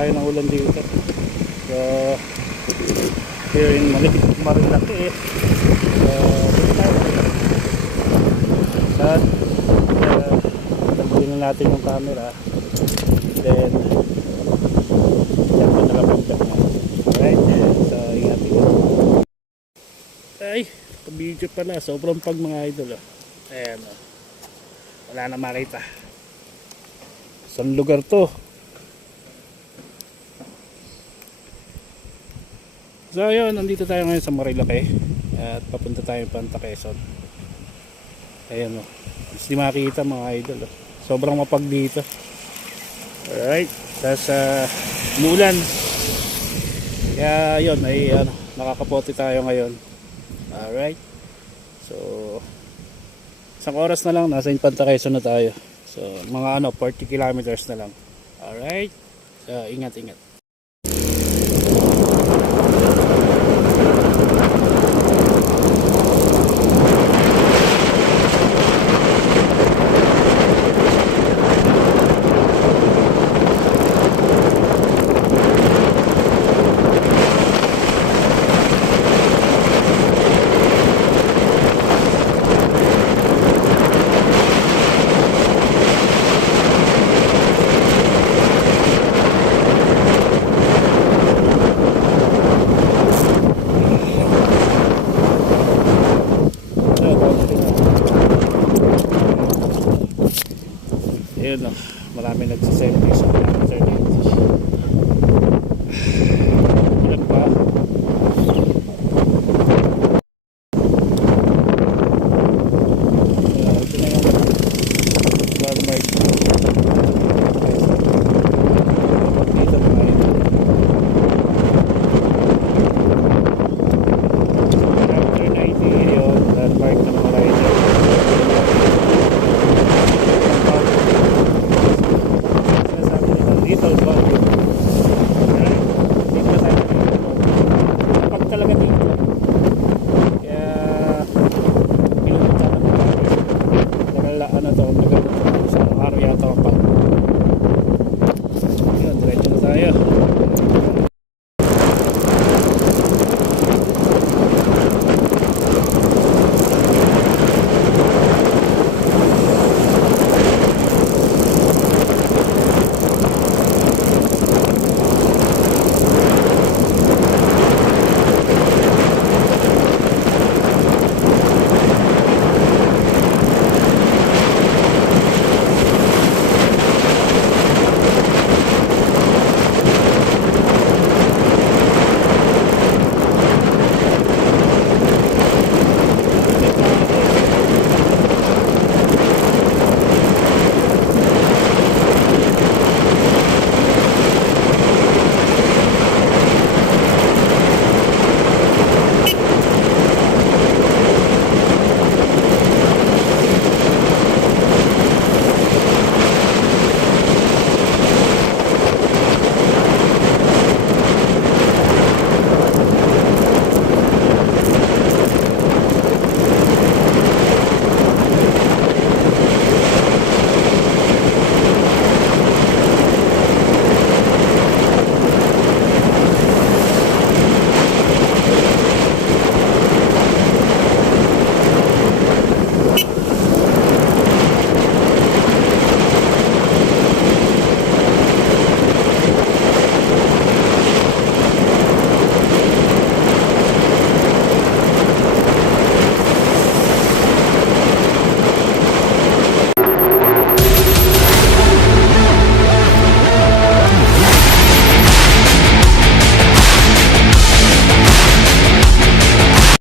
tayo ng ulan dito. So here in Marilaki dito tayo saan tagpilin natin yung camera, then dyan ko nakapunta na. Alright, so ingat. Ay, video pala, sobrang pag mga idol. Ayan, wala na makita. Saan lugar to? So ayun, nandito tayo ngayon sa Marilaki at papunta tayo Panta Quezon. Ayan o, hindi makita mga idol. Sobrang mapag dito. Alright, tapos umulan. Kaya yun, ay nakakapote tayo ngayon. Alright, so isang oras na lang, nasa Panta Quezon na tayo. So mga 40 kilometers na lang. Alright, so ingat. Ayun o, marami nagsisempli sa internet. Ilan pa? Ito na yung Walmart.